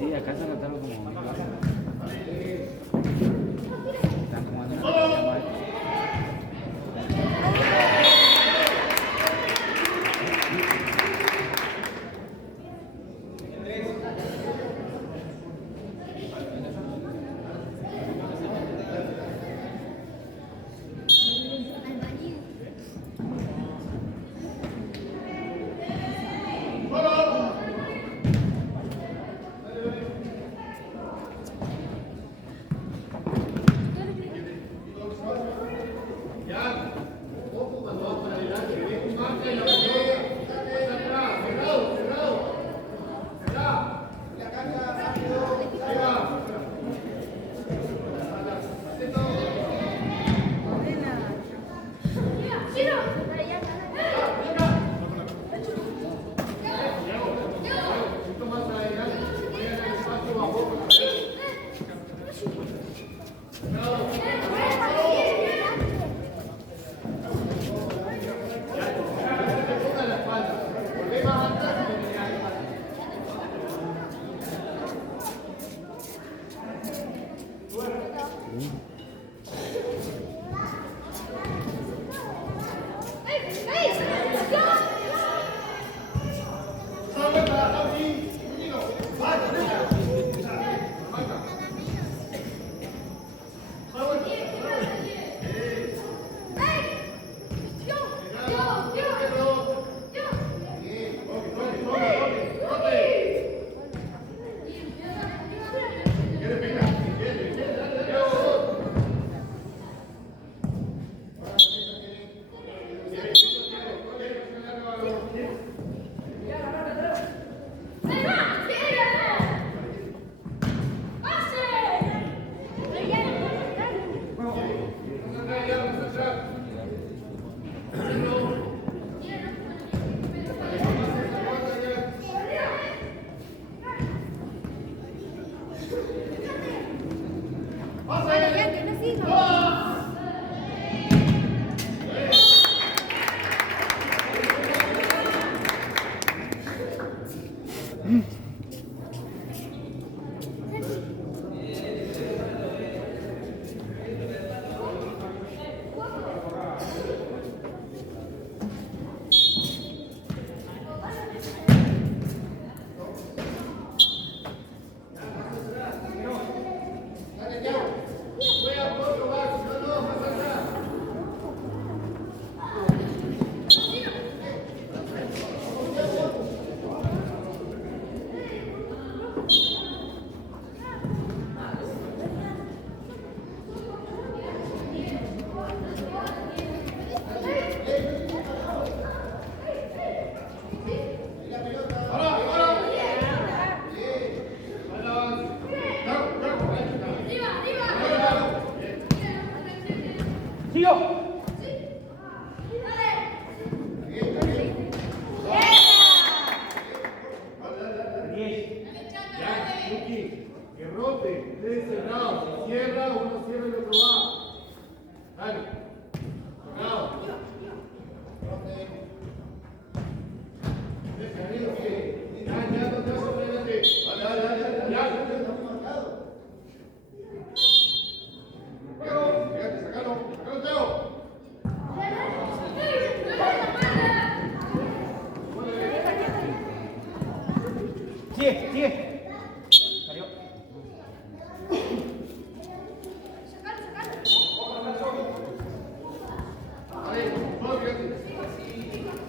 Sí, acá se trataron como. Están como en la llama. Que rote, ustedes cerrados, se cierra, uno cierra y el otro va. Dale. Cerrado. Rote. Descarrido, que. Ya, no te vas a poner adelante. Dale. Ya. Fíjate, sacalo, Teo. Sigue. Vale, no, fíjate.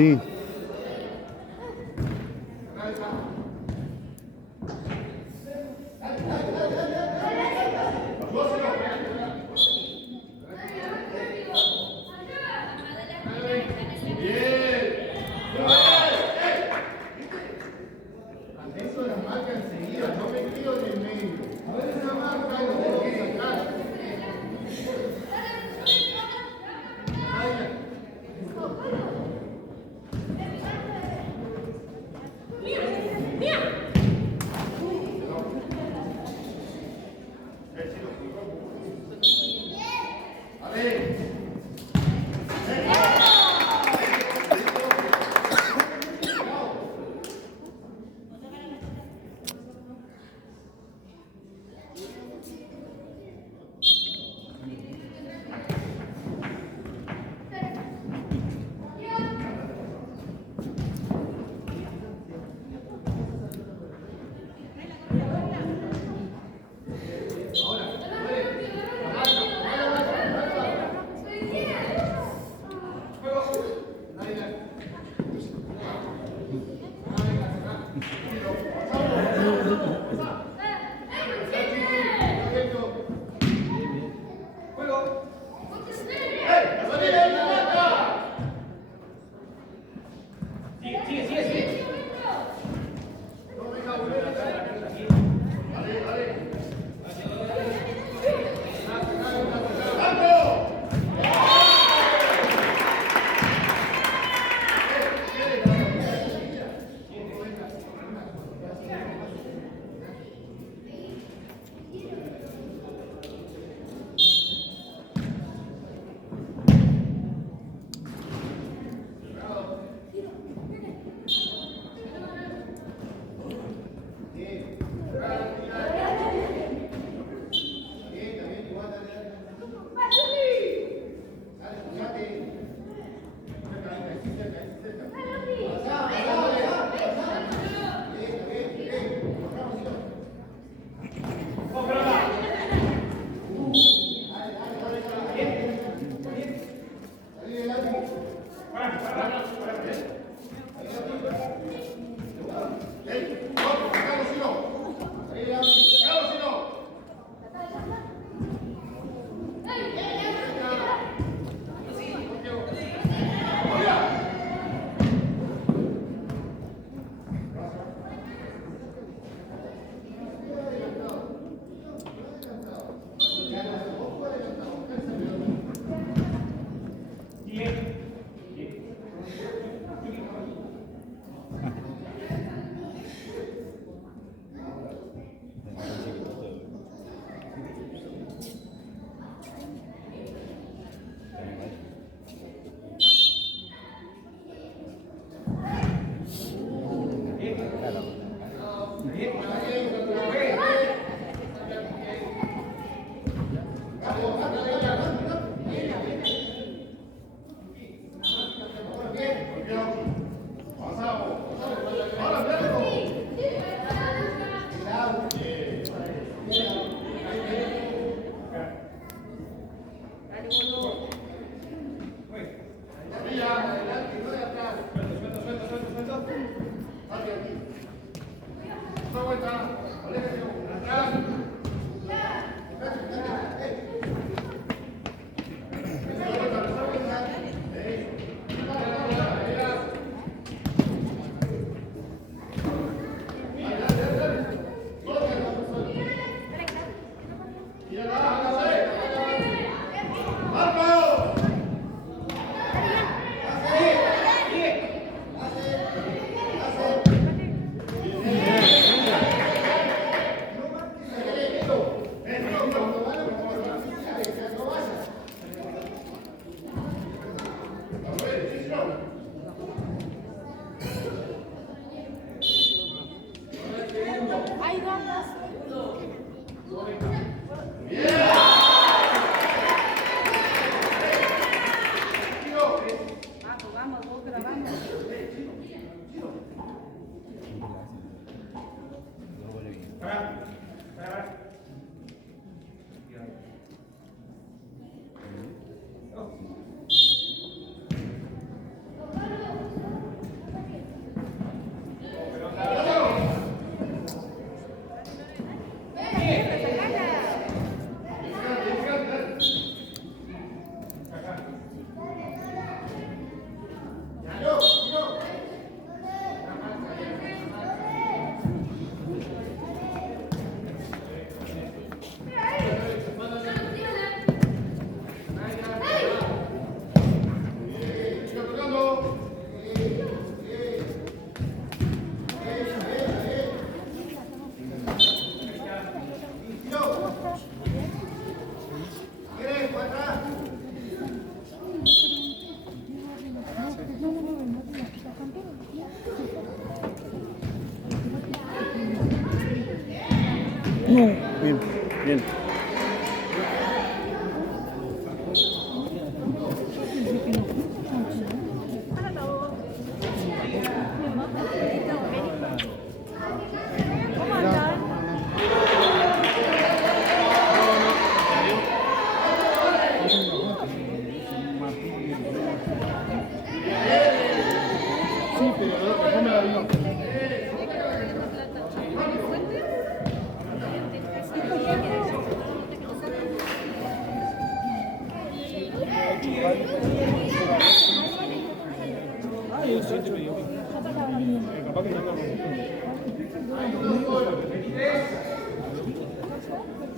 Sí. Eso la marca enseguida, no me quedo en el medio. A ver esa marca lo tengo que sacar. A ver. ¡Marca! Bien, bien. ¿Cómo andan? Sí, pero no me la dio.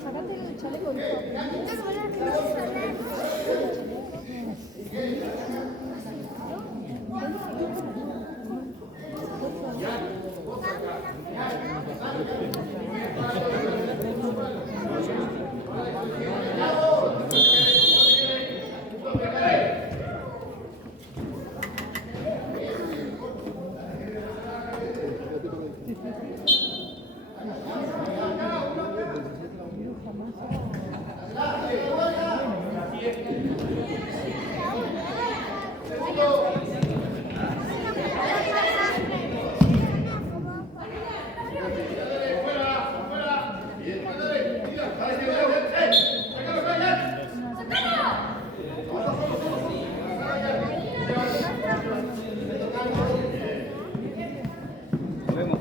Sacate el chaleco.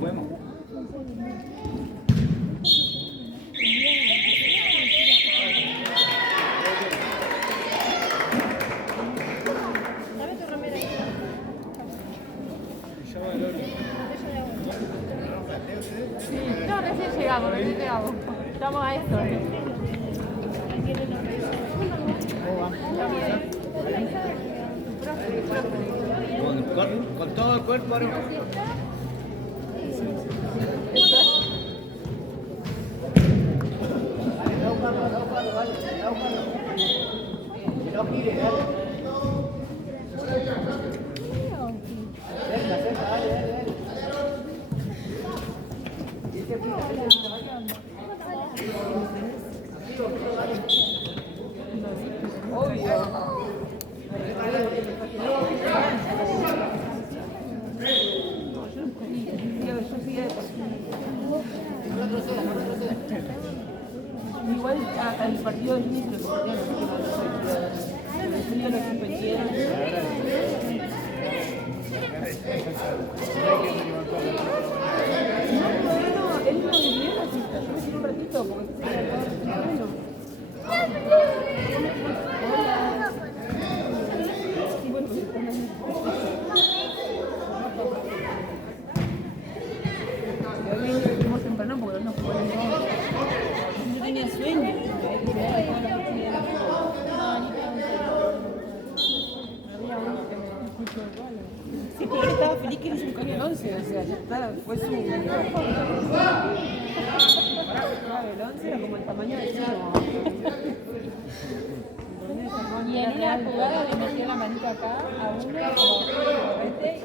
Podemos. Dame tu remera. No, recién llegamos. Estamos a esto. Con todo el cuerpo arriba. Igual al partido del ministro, porque no los compañeros. No, él no vivió así, yo me tiré un ratito porque se quería todo bueno. Sí, bueno, hoy fuimos temprano porque no fue. Yo tenía sueño. Sí, pero él estaba feliz que eres un cañón 11, o sea, ya está, fue su... Claro, el 11 era como el tamaño del cielo. Y en una jugada le metió la manito acá a uno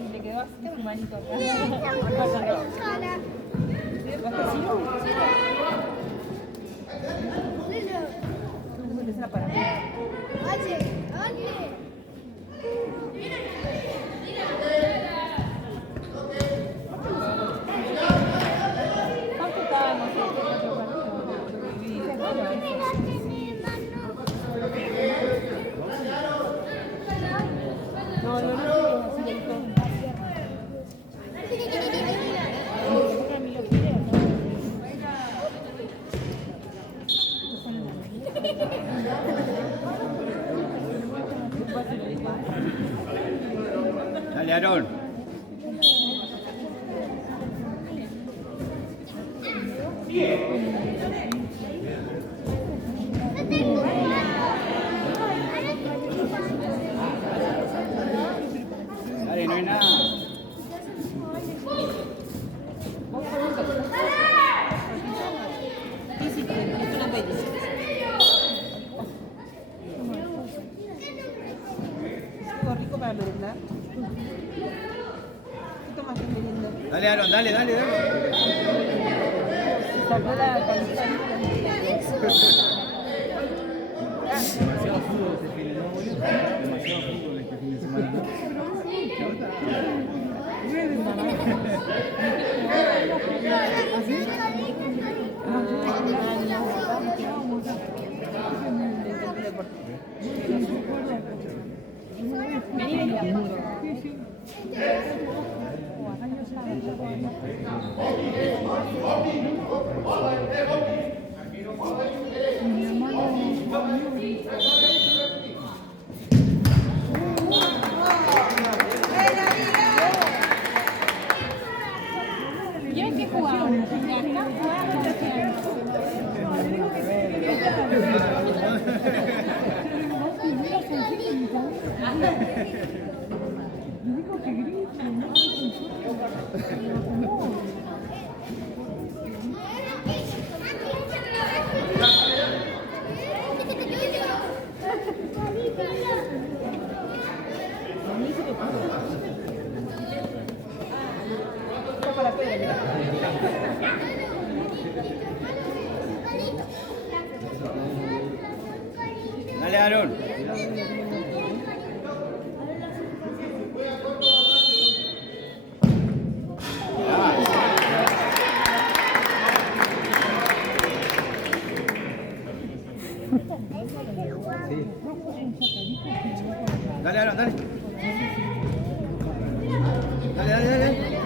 y le quedó así con su manito acá. Es una parada. ¿Cuánto estábamos en este otro partido? No, no, no, así le dijo. Dale, Aarón. Dale, no hay nada. Sí, sí, es una peli. Algo rico para merendar. ¿Qué tomaste merienda? Dale, Aarón, dale. Sacó la calidad. Demasiado fútbol este fin de semana, boludo. Demasiado fútbol este fin de semana. Vení, vení. ¿Quieren que jugamos? De acá jugamos este año. Dale, Aaron. Dale, Aaron, dale. Dale, dale, dale.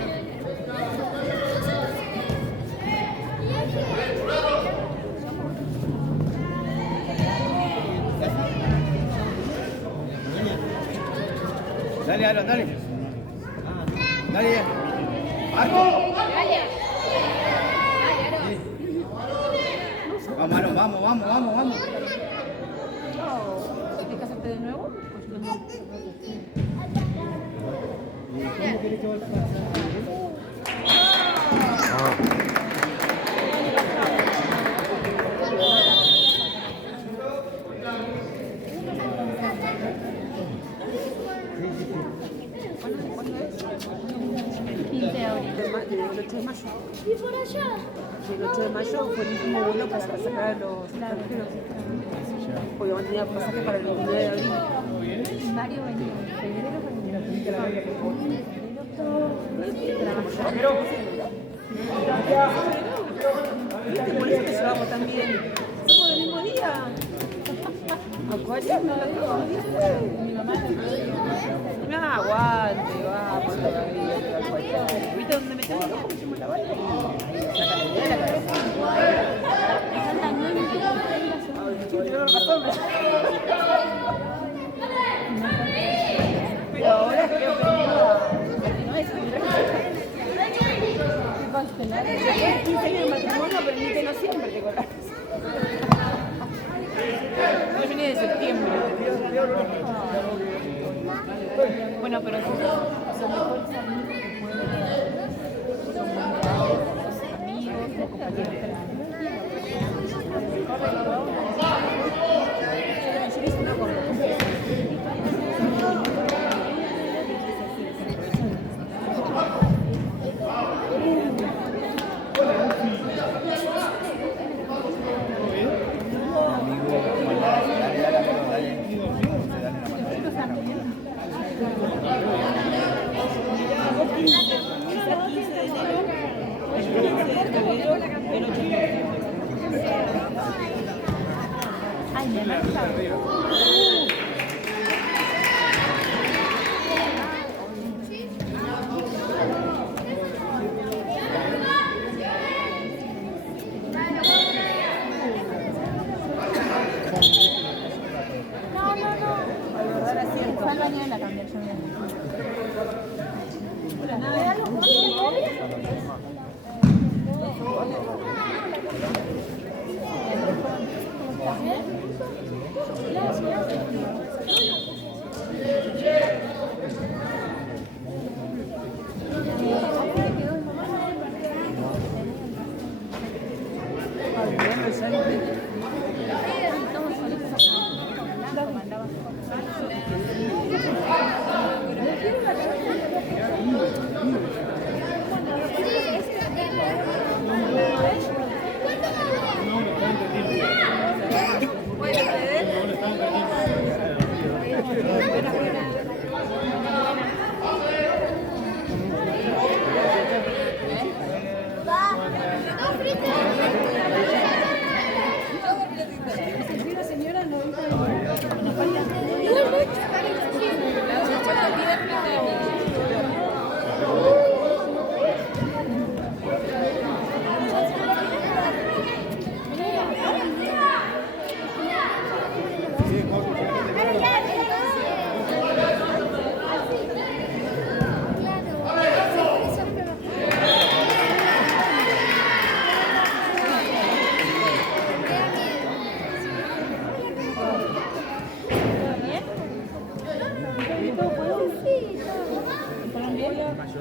Dale, Aaron, dale. Dale. Marco. Vamos, Aaron, vamos, vamos, vamos, vamos. ¿Quieres casarte de nuevo? El 8 de mayo. ¿Y por allá? El 8 de mayo fue el último vuelo para sacar a los extranjeros. Porque van a tener pasaje para el 29 de abril. Mario venía en febrero, ¿Viste? Por eso te llevamos también. Somos del mismo día. Acuario, no lo digo. mi mamá No, aguante, vamos todavía. ¿Viste dónde me tengo? Pusimos la bala. La calidad de la cabeza. Tiene razón. Pero ahora creo que no es. ¿qué pastelar? 15 años de matrimonio, pero ni que no siempre te colás. No, yo vine de septiembre. Bueno, pero son mejores amigos que pueden son amigos, los compañeros de la yo hice una cosa. Ay, me encanta. Fue al baño de la cambiar yo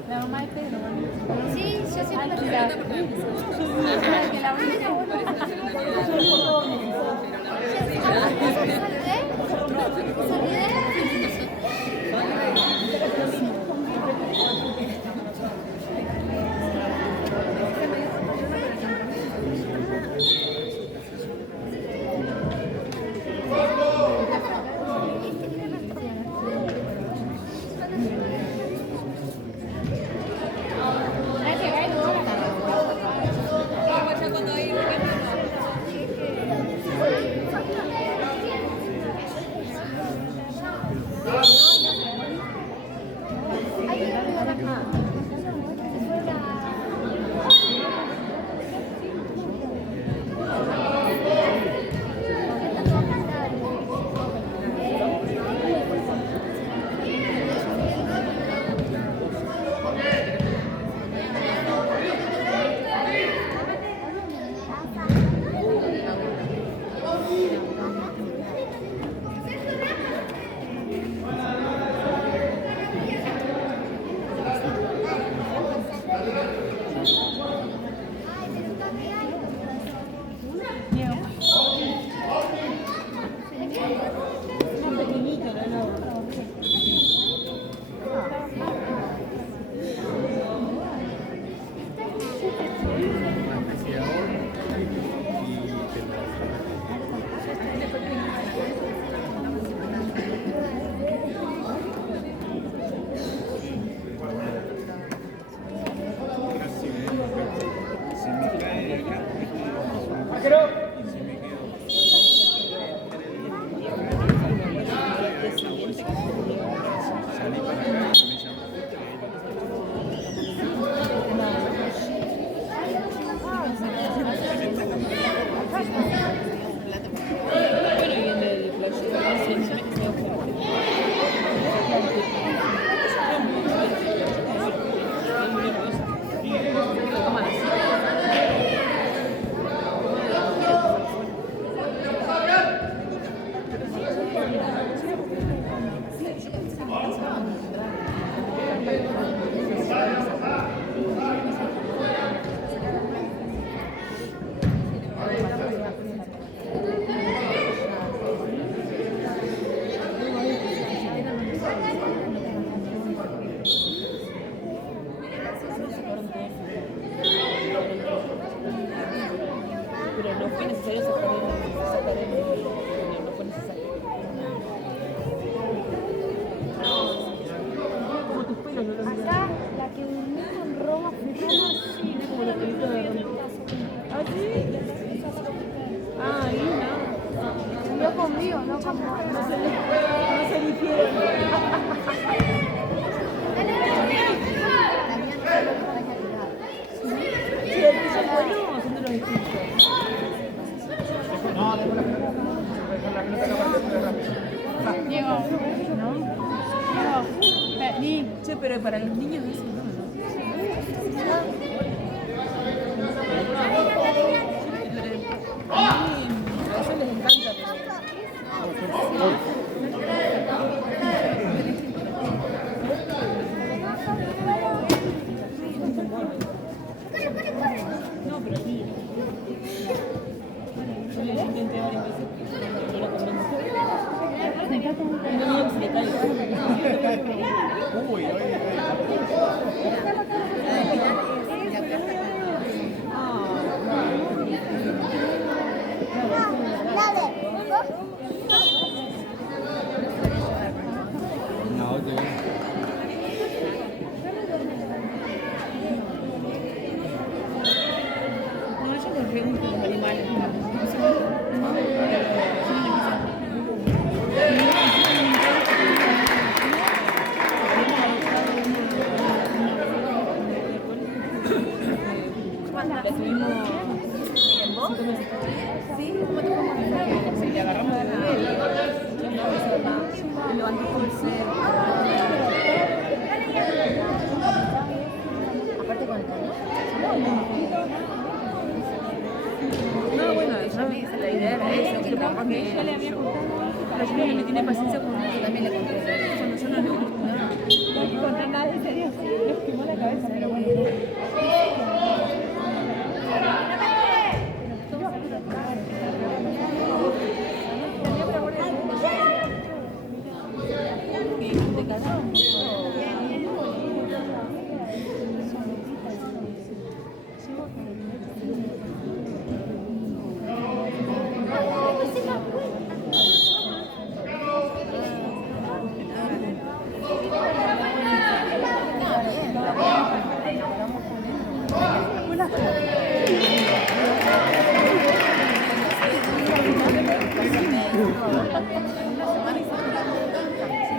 La mamá de Pedro. Sí, yo siempre Ay, me mira. Que la única. Pero no fue necesario sacar el no fue necesario. Como tus pelos, no los vi. Acá, la que durmió con Roma africana, sí, Como los pelitos de Roma. ¿Ah, sí? Ah, ahí no. durmió conmigo, no con vos. No se eligieron. Sí, el piso es bueno haciendo los distintos. No, tengo la pelota. La pelota la parte rápido. Diego, ¿no? Diego, vení. Che, pero para los niños eso no, ¿no? A ellos les encanta, no, pero sí. Yo le intenté varias veces que no la convenzo. No, no, se le cae. Uy, No, yo. No, yo les pregunto a los animales. Le subimos en vos. Sí, ¿cómo te pongo? Si le agarramos de la y lo bajamos por ser. Aparte con el No, bueno, la idea era eso, que le pongas que yo le había contado. Pero yo no me tiene paciencia con eso. También le conté. Yo no le gusta. No te conté nada en serio.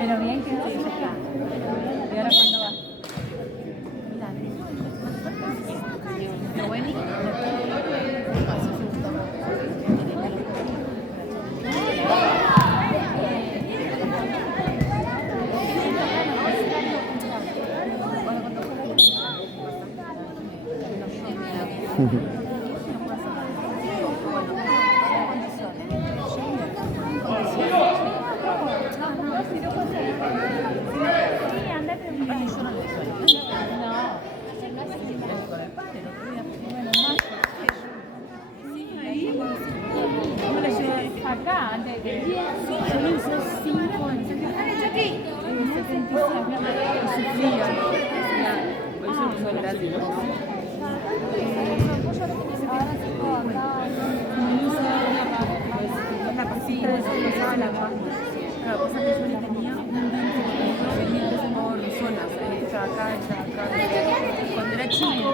Pero bien quedó. ¿Y ahora cuándo va? Lo bueno. Acá, antes de que... Yo lo usé 5 años. Por eso lo uso gratis, ¿no? La pasita de esa pasaba la paz. La cosa que yo le tenía un diente por zonas. Esta acá. Cuando era chico,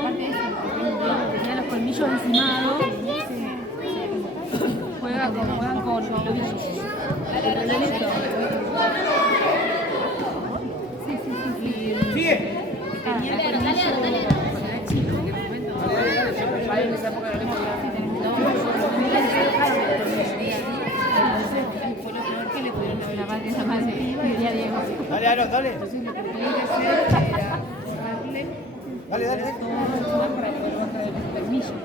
tenía los colmillos encimados. Juegan con los bichos. Sigue. Tenía el colmillo cuando era chico. Vale, en esa época no le podía fue lo peor que le pudieron haber lavado esa madre. Diría Diego. Dale, Aaron, dale. Entonces lo que tenía que hacer era darle Dale. todo para poder bajar el colmillo.